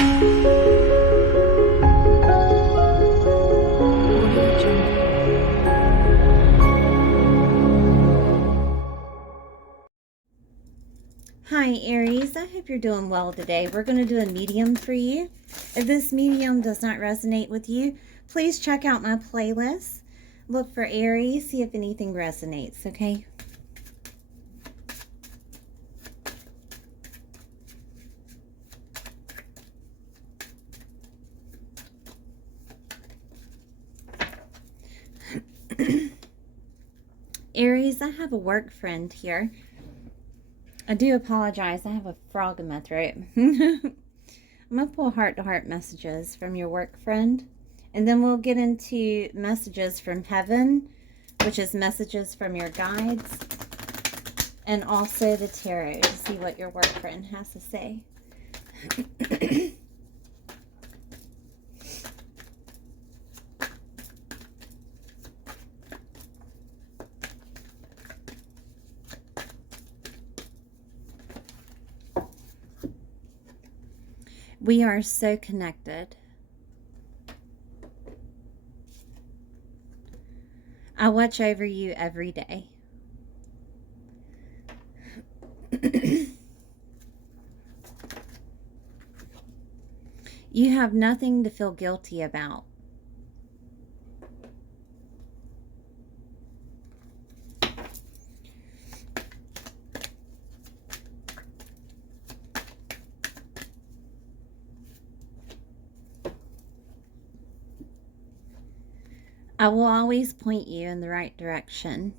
Hi Aries, I hope you're doing well today. We're going to do a medium for you. If this medium does not resonate with you, please check out my playlist. Look for Aries, see if anything resonates, okay? Aries, I have a work friend here. I do apologize. I have a frog in my throat. I'm going to pull heart-to-heart messages from your work friend. And then we'll get into messages from heaven, which is messages from your guides. And also the tarot to see what your work friend has to say. We are so connected. I watch over you every day. You have nothing to feel guilty about. I will always point you in the right direction.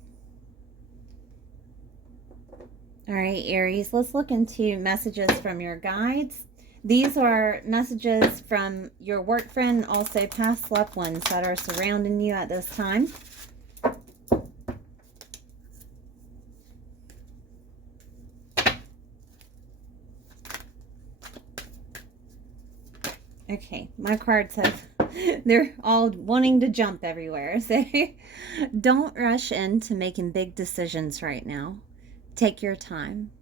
All right, Aries, let's look into messages from your guides. These are messages from your work friend, also past loved ones that are surrounding you at this time. Okay, my cards have, they're all wanting to jump everywhere. So don't rush into making big decisions right now. Take your time.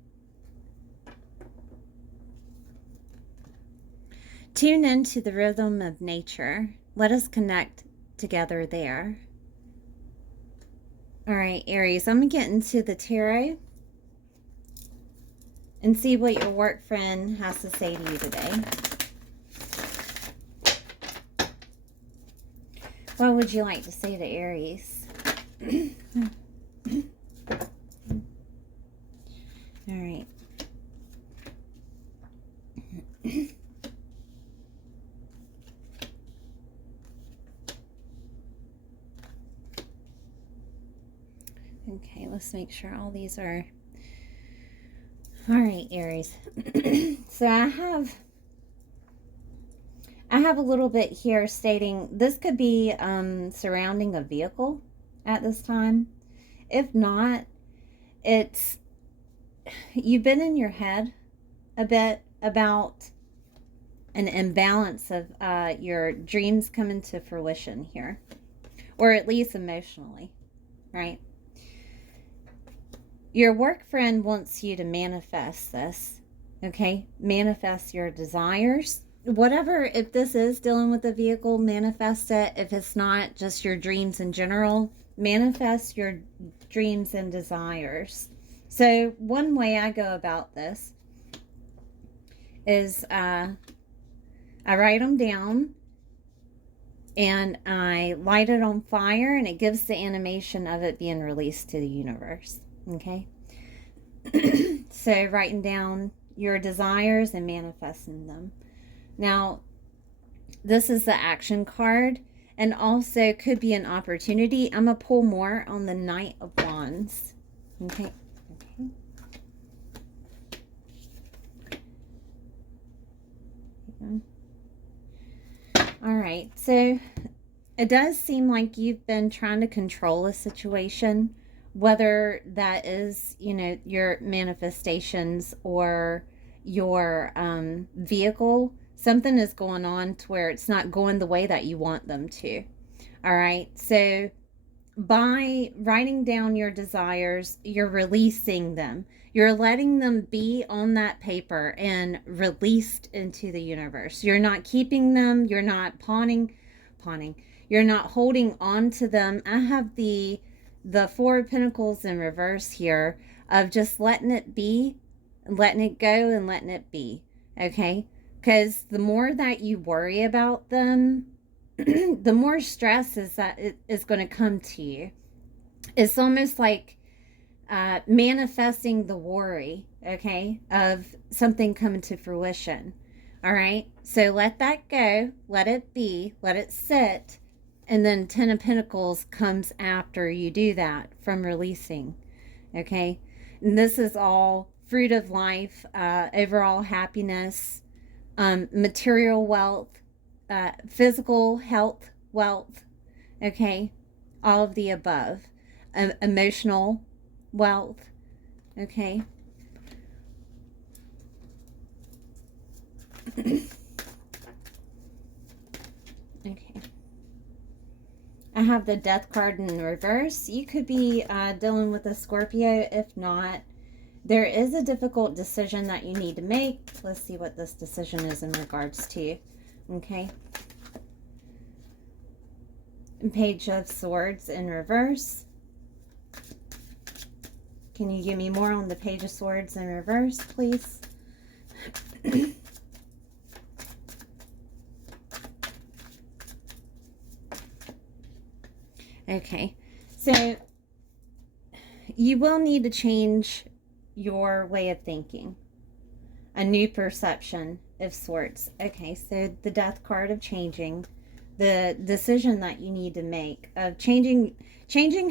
Tune into the rhythm of nature. Let us connect together there. All right, Aries, I'm going to get into the tarot and see what your work friend has to say to you today. What would you like to say to Aries? All right. Okay, let's make sure all these are... All right, Aries. So I have a little bit here stating this could be surrounding a vehicle at this time. If not, it's you've been in your head a bit about an imbalance of your dreams coming to fruition here, or at least emotionally, right? Your work friend wants you to manifest this, okay? Manifest your desires. Whatever, if this is dealing with a vehicle, manifest it. If it's not, just your dreams in general, manifest your dreams and desires. So one way I go about this is I write them down and I light it on fire, and it gives the animation of it being released to the universe, okay? So writing down your desires and manifesting them. Now, this is the action card, and also could be an opportunity. I'm going to pull more on the Knight of Wands. Okay. All right. So it does seem like you've been trying to control a situation, whether that is, you know, your manifestations or your vehicle. Something is going on to where it's not going the way that you want them to. All right. So by writing down your desires, you're releasing them. You're letting them be on that paper and released into the universe. You're not keeping them. You're not pawning. You're not holding on to them. I have the Four of Pentacles in reverse here of just letting it be, letting it go, and letting it be. Okay? Because the more that you worry about them, the more stress is going to come to you. It's almost like manifesting the worry, okay, of something coming to fruition. All right? So let that go. Let it be. Let it sit. And then Ten of Pentacles comes after you do that from releasing. Okay? And this is all fruit of life, overall happiness, material wealth, physical health, wealth, okay, all of the above, emotional wealth, okay. Okay. I have the Death card in reverse. You could be dealing with a Scorpio. If not, there is a difficult decision that you need to make. Let's see what this decision is in regards to. Okay. Page of Swords in reverse. Can you give me more on the Page of Swords in reverse, please? Okay. So you will need to change your way of thinking. A new perception of sorts. Okay, so the Death card of changing, the decision that you need to make of changing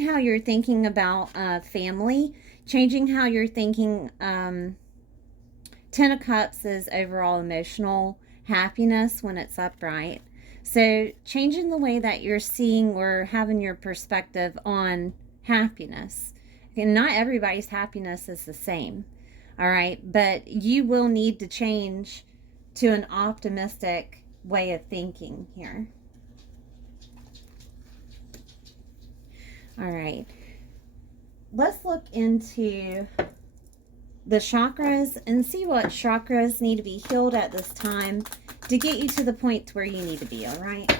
how you're thinking about family, changing how you're thinking. Ten of Cups is overall emotional happiness when it's upright. So changing the way that you're seeing or having your perspective on happiness. And not everybody's happiness is the same. All right, but you will need to change to an optimistic way of thinking here. All right, let's look into the chakras and see what chakras need to be healed at this time to get you to the point where you need to be, all right?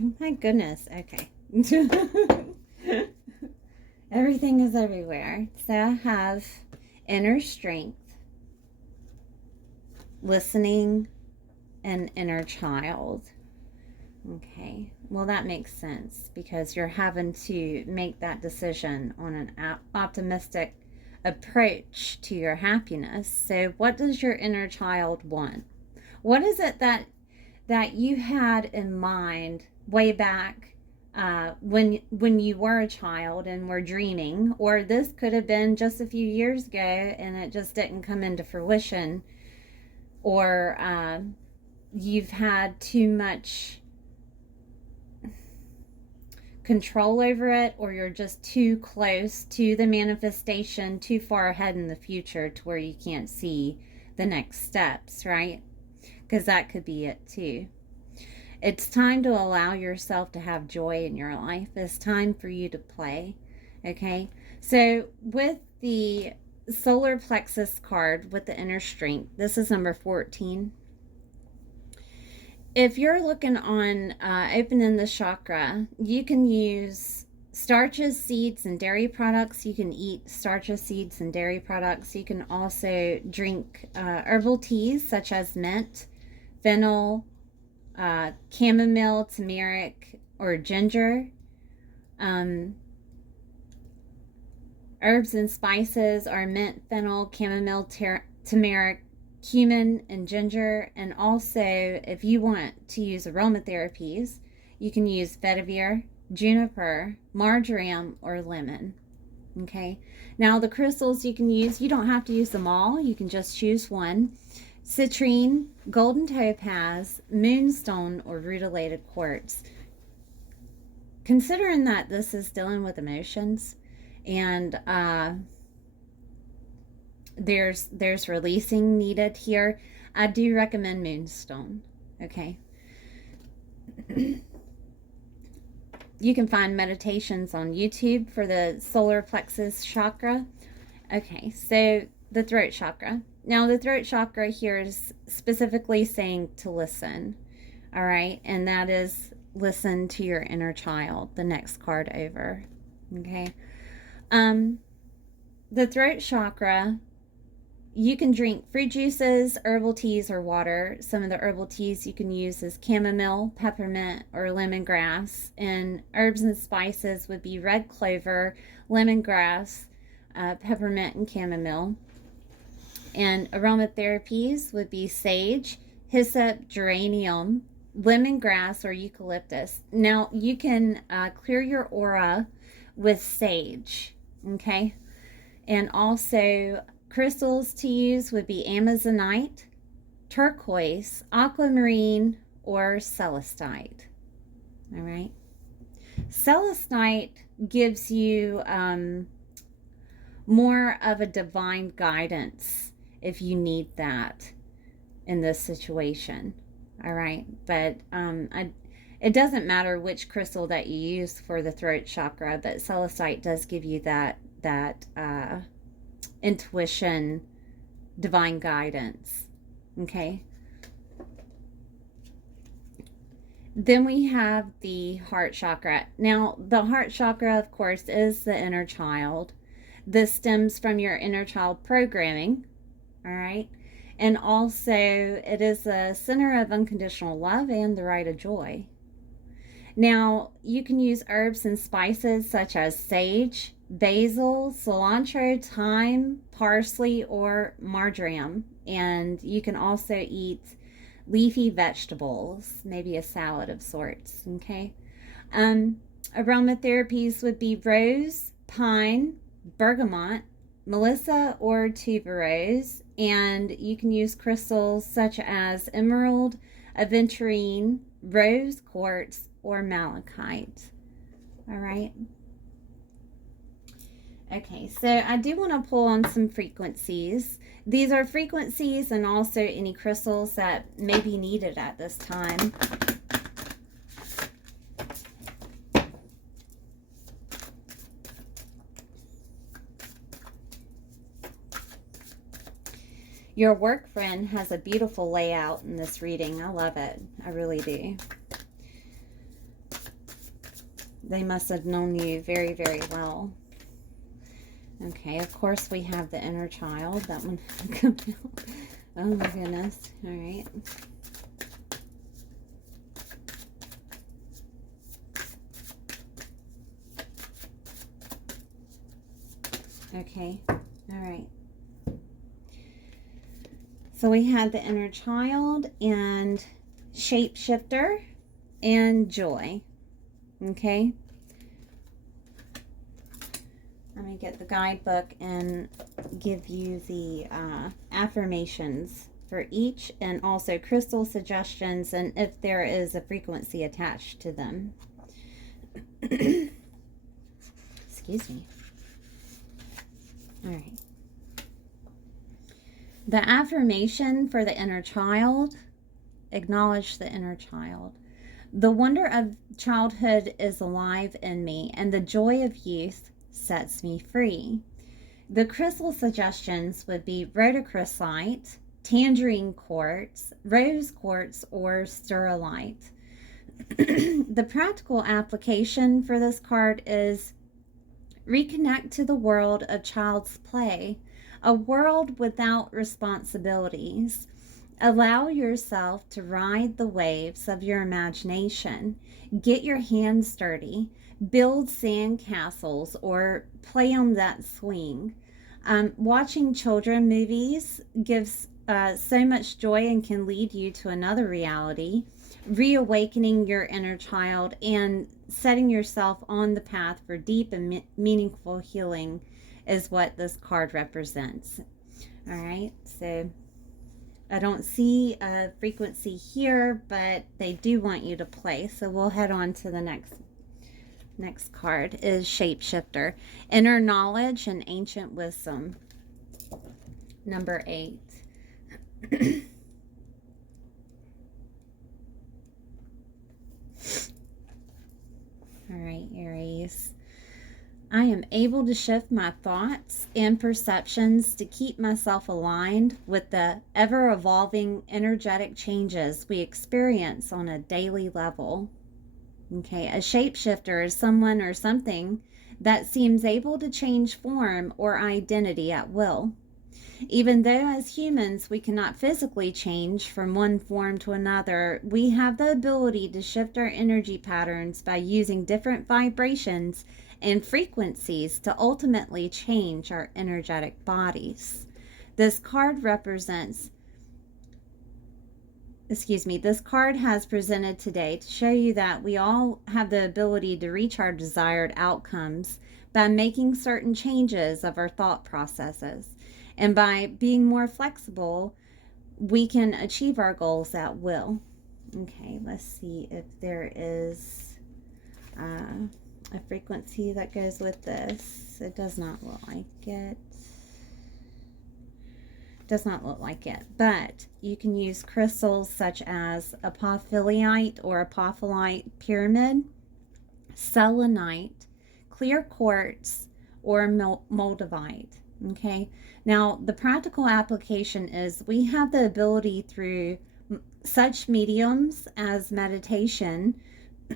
Oh my goodness, okay. Everything is everywhere. So I have inner strength, listening, and inner child. Okay, well that makes sense because you're having to make that decision on an optimistic approach to your happiness. So what does your inner child want? What is it that you had in mind way back when you were a child and were dreaming? Or this could have been just a few years ago and it just didn't come into fruition, or you've had too much control over it, or you're just too close to the manifestation, too far ahead in the future to where you can't see the next steps, right? Because that could be it too. It's time to allow yourself to have joy in your life. It's time for you to play, okay? So with the solar plexus card with the inner strength, this is number 14. If you're looking on opening the chakra, you can use starches, seeds, and dairy products. You can eat starches, seeds, and dairy products. You can also drink herbal teas such as mint, fennel, chamomile, turmeric, or ginger. Herbs and spices are mint, fennel, chamomile, turmeric, cumin, and ginger. And also, if you want to use aromatherapies, you can use vetiver, juniper, marjoram, or lemon. Okay, now the crystals you can use, you don't have to use them all, you can just choose one. Citrine, golden topaz, moonstone, or rutilated quartz. considering that this is dealing with emotions, and there's releasing needed here, I do recommend Moonstone. Okay. You can find meditations on YouTube for the solar plexus chakra. Okay, so the throat chakra. Now, the throat chakra here is specifically saying to listen. All right, and that is listen to your inner child, the next card over. Okay. The throat chakra, you can drink fruit juices, herbal teas, or water. Some of the herbal teas you can use is chamomile, peppermint, or lemongrass. And herbs and spices would be red clover, lemongrass, peppermint, and chamomile. And aromatherapies would be sage, hyssop, geranium, lemongrass, or eucalyptus. Now, you can clear your aura with sage, okay? And also, crystals to use would be amazonite, turquoise, aquamarine, or celestite. All right. Celestite gives you more of a divine guidance if you need that in this situation. All right. But it doesn't matter which crystal that you use for the throat chakra, but celestite does give you that intuition, divine guidance. Okay. Then we have the heart chakra. Now, the heart chakra, of course, is the inner child. This stems from your inner child programming. All right. And also, it is the center of unconditional love and the right of joy. Now, you can use herbs and spices such as sage, basil, cilantro, thyme, parsley, or marjoram. And you can also eat leafy vegetables, maybe a salad of sorts, okay? Aromatherapies would be rose, pine, bergamot, melissa, or tuberose. And you can use crystals such as emerald, aventurine, rose quartz, or malachite. All right. Okay, so I do want to pull on some frequencies. These are frequencies and also any crystals that may be needed at this time. Your work friend has a beautiful layout in this reading. I love it. I really do. They must have known you very, very well. Okay, of course we have the inner child. That one. Oh my goodness. All right. Okay. All right. So we had the inner child and shapeshifter and joy. Okay. Let me get the guidebook and give you the affirmations for each, and also crystal suggestions and if there is a frequency attached to them. Excuse me. All right. The affirmation for the inner child: acknowledge the inner child. The wonder of childhood is alive in me, and the joy of youth sets me free. The crystal suggestions would be rhodochrosite, tangerine quartz, rose quartz, or sterolite. The practical application for this card is reconnect to the world of child's play, a world without responsibilities. Allow yourself to ride the waves of your imagination. Get your hands dirty. Build sand castles or play on that swing. Watching children movies gives so much joy and can lead you to another reality. Reawakening your inner child and setting yourself on the path for deep and meaningful healing is what this card represents. All right, so I don't see a frequency here, but they do want you to play. So we'll head on to the next next card is Shapeshifter, Inner Knowledge and Ancient Wisdom. Number 8. All right, Aries. I am able to shift my thoughts and perceptions to keep myself aligned with the ever-evolving energetic changes we experience on a daily level. Okay, a shapeshifter is someone or something that seems able to change form or identity at will. Even though as humans we cannot physically change from one form to another, we have the ability to shift our energy patterns by using different vibrations and frequencies to ultimately change our energetic bodies. This card has presented today to show you that we all have the ability to reach our desired outcomes by making certain changes of our thought processes. And by being more flexible, we can achieve our goals at will. Okay, let's see if there is a frequency that goes with this. It does not look like it. Does not look like it, but you can use crystals such as apophyllite or apophyllite pyramid, selenite, clear quartz, or moldavite. Okay, now the practical application is we have the ability through such mediums as meditation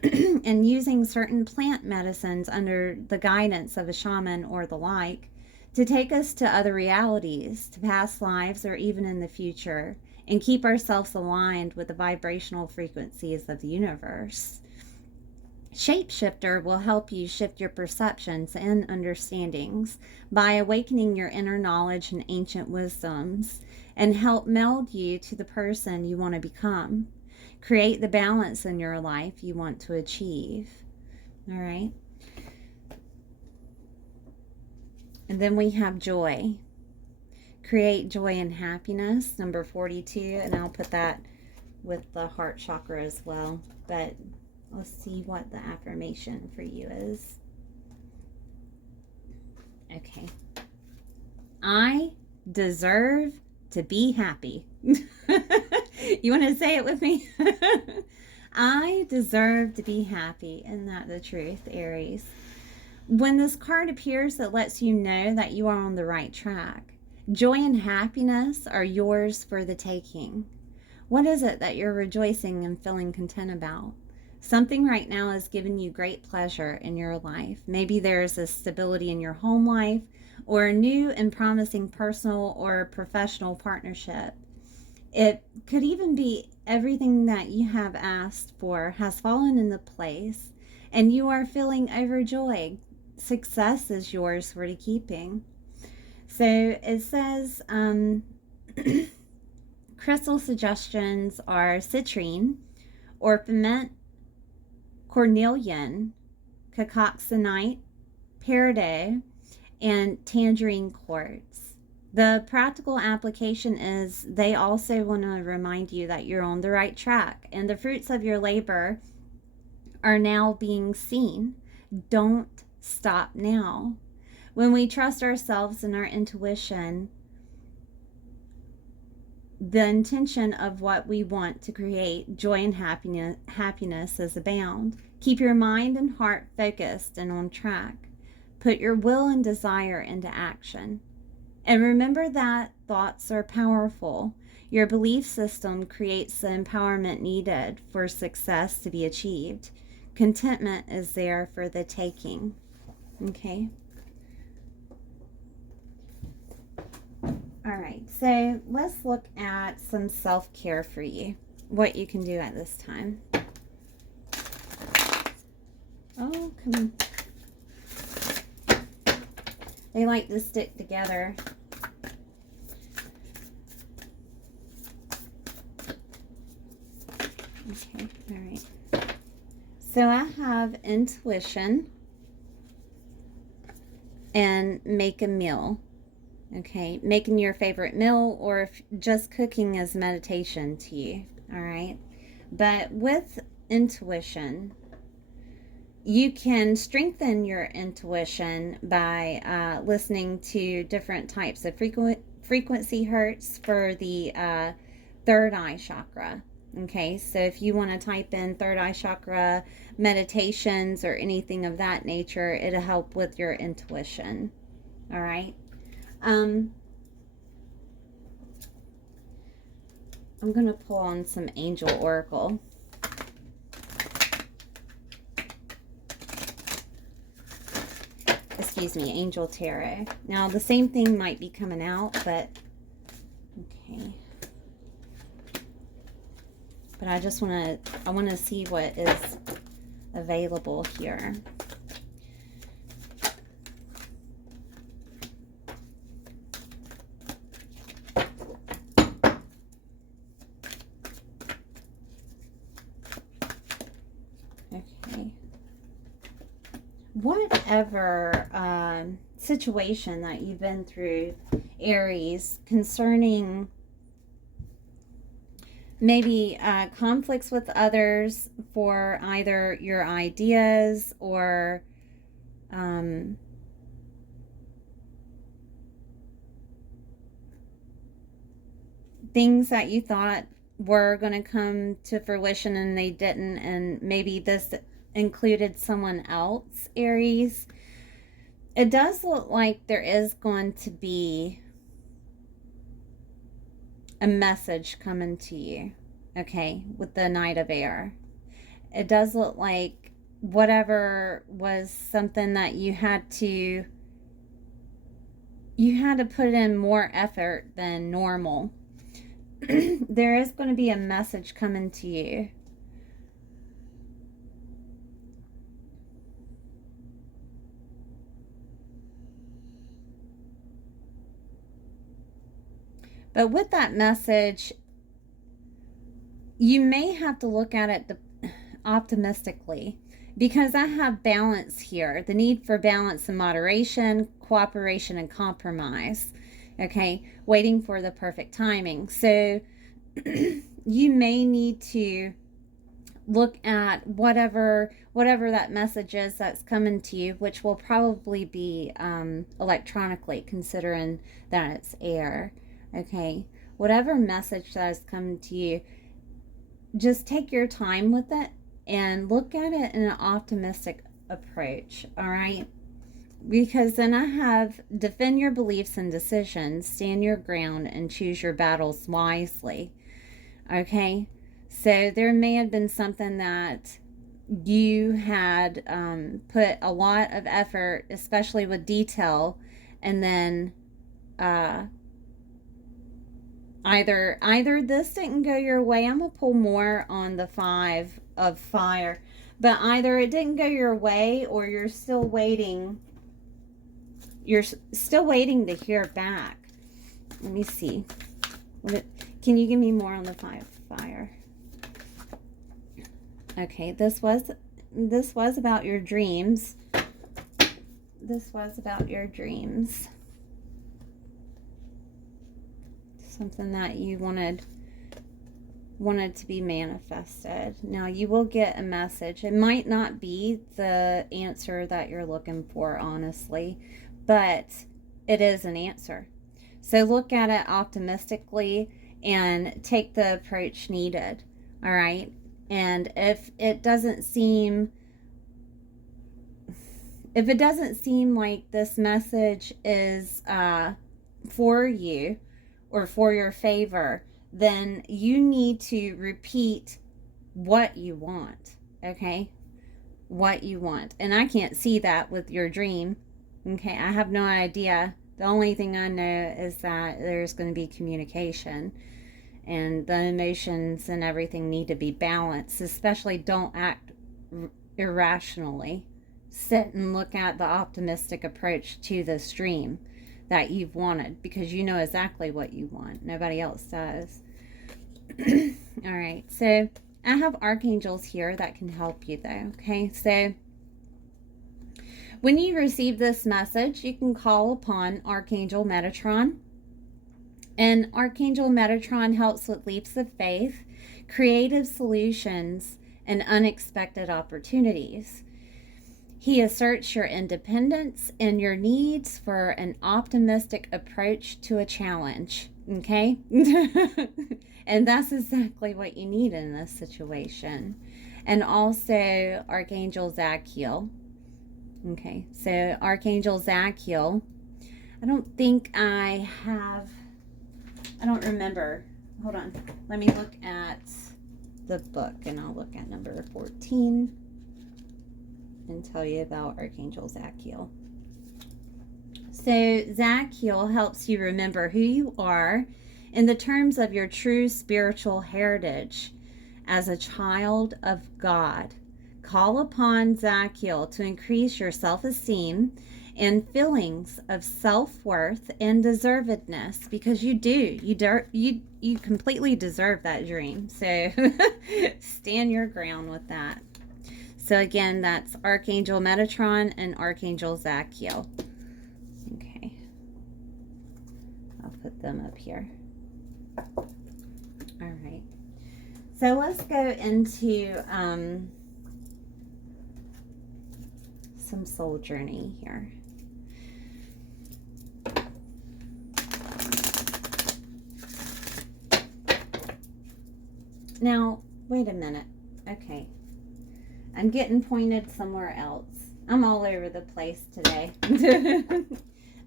and using certain plant medicines under the guidance of a shaman or the like to take us to other realities, to past lives, or even in the future, and keep ourselves aligned with the vibrational frequencies of the universe. Shapeshifter will help you shift your perceptions and understandings by awakening your inner knowledge and ancient wisdoms, and help meld you to the person you want to become. Create the balance in your life you want to achieve. All right. And then we have joy. Create joy and happiness, number 42. And I'll put that with the heart chakra as well. But let's see what the affirmation for you is. Okay. I deserve to be happy. You want to say it with me? I deserve to be happy. Isn't that the truth, Aries? When this card appears, it lets you know that you are on the right track. Joy and happiness are yours for the taking. What is it that you're rejoicing and feeling content about? Something right now is giving you great pleasure in your life. Maybe there's a stability in your home life, or a new and promising personal or professional partnership. It could even be everything that you have asked for has fallen into place, and you are feeling overjoyed. Success is yours for the keeping. So it says crystal suggestions are citrine, orpiment, cornelian, cacoxenite, peridot, and tangerine quartz. The practical application is they also want to remind you that you're on the right track and the fruits of your labor are now being seen. Don't stop now. When we trust ourselves and our intuition, the intention of what we want to create, joy and happiness is abound. Keep your mind and heart focused and on track. Put your will and desire into action. And remember that thoughts are powerful. Your belief system creates the empowerment needed for success to be achieved. Contentment is there for the taking. Okay. All right, so let's look at some self-care for you. What you can do at this time. Oh, come on. They like to stick together. Okay, all right. So I have intuition and make a meal. Okay, making your favorite meal, or if just cooking is meditation to you. All right. But with intuition, you can strengthen your intuition by listening to different types of frequency hertz for the third eye chakra. Okay, so if you want to type in third eye chakra meditations or anything of that nature, it'll help with your intuition. All right. I'm going to pull on some angel oracle. Excuse me, angel tarot. Now the same thing might be coming out, but okay. But I just want to see what is available here. Okay. Whatever situation that you've been through, Aries, concerning maybe conflicts with others for either your ideas or things that you thought were going to come to fruition and they didn't, and maybe this included someone else, Aries. It does look like there is going to be a message coming to you, okay, with the Knight of Air. It does look like whatever was something that you had to put in more effort than normal. There is going to be a message coming to you. But with that message, you may have to look at it optimistically, because I have balance here, the need for balance and moderation, cooperation and compromise. Okay, waiting for the perfect timing. So you may need to look at whatever that message is that's coming to you, which will probably be electronically, considering that it's air. Okay, whatever message that is coming to you, just take your time with it and look at it in an optimistic approach. All right, because then I have defend your beliefs and decisions, stand your ground, and choose your battles wisely. Okay, so there may have been something that you had put a lot of effort, especially with detail, and then either this didn't go your way. I'm gonna pull more on the 5 of fire, but either it didn't go your way, or you're still waiting. You're still waiting to hear back. Let me see. Can you give me more on the 5 of fire? Okay, this was about your dreams. This was about your dreams. Something that you wanted to be manifested. Now you will get a message. It might not be the answer that you're looking for, honestly, but it is an answer. So look at it optimistically and take the approach needed. All right. And if it doesn't seem like this message is for you or for your favor, then you need to repeat what you want. Okay, what you want. And I can't see that with your dream. Okay, I have no idea. The only thing I know is that there's going to be communication, and the emotions and everything need to be balanced. Especially don't act irrationally. Sit and look at the optimistic approach to this dream that you've wanted, because you know exactly what you want. Nobody else does. All right, so I have archangels here that can help you though. Okay, so when you receive this message, you can call upon Archangel Metatron. And Archangel Metatron helps with leaps of faith, creative solutions, and unexpected opportunities. He asserts your independence and your needs for an optimistic approach to a challenge. Okay? And that's exactly what you need in this situation. And also Archangel Zacchael. Okay, so Archangel Zacchael, I don't remember. Hold on. Let me look at the book, and I'll look at number 14 and tell you about Archangel Zacchael. So Zacchael helps you remember who you are in the terms of your true spiritual heritage as a child of God. Call upon Zacchael to increase your self-esteem and feelings of self-worth and deservedness, because you do. You completely deserve that dream. So stand your ground with that. So again, that's Archangel Metatron and Archangel Zacchael. Okay. I'll put them up here. All right. So let's go into some soul journey here. Now, wait a minute. Okay. I'm getting pointed somewhere else. I'm all over the place today.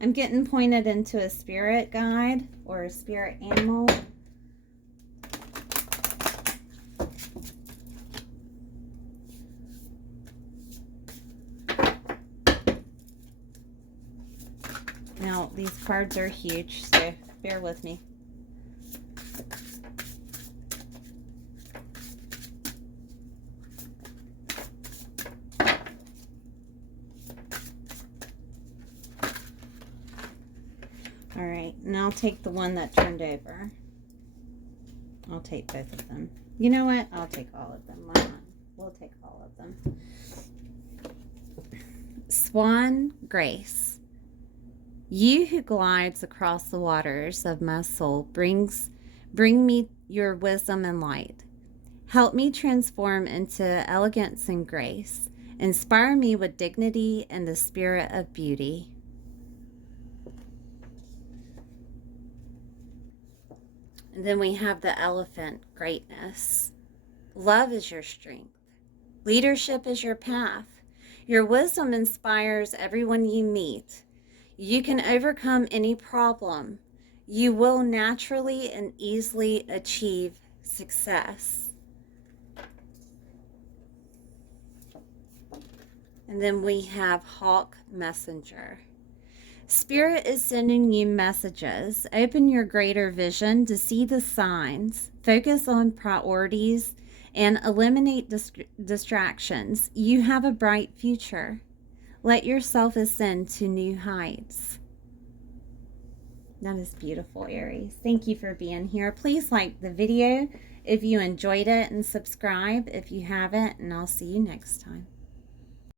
I'm getting pointed into a spirit guide or a spirit animal. Now, these cards are huge, so bear with me. All right, and I'll take the one that turned over. I'll take both of them. You know what? I'll take all of them. Why not? We'll take all of them. Swan Grace. You who glides across the waters of my soul, bring me your wisdom and light. Help me transform into elegance and grace. Inspire me with dignity and the spirit of beauty. And then we have the elephant, greatness. Love is your strength. Leadership is your path. Your wisdom inspires everyone you meet. You can overcome any problem. You will naturally and easily achieve success. And then we have Hawk Messenger. Spirit is sending you messages. Open your greater vision to see the signs. Focus on priorities and eliminate distractions. You have a bright future. Let yourself ascend to new heights. That is beautiful, Aries. Thank you for being here. Please like the video if you enjoyed it and subscribe if you haven't, and I'll see you next time.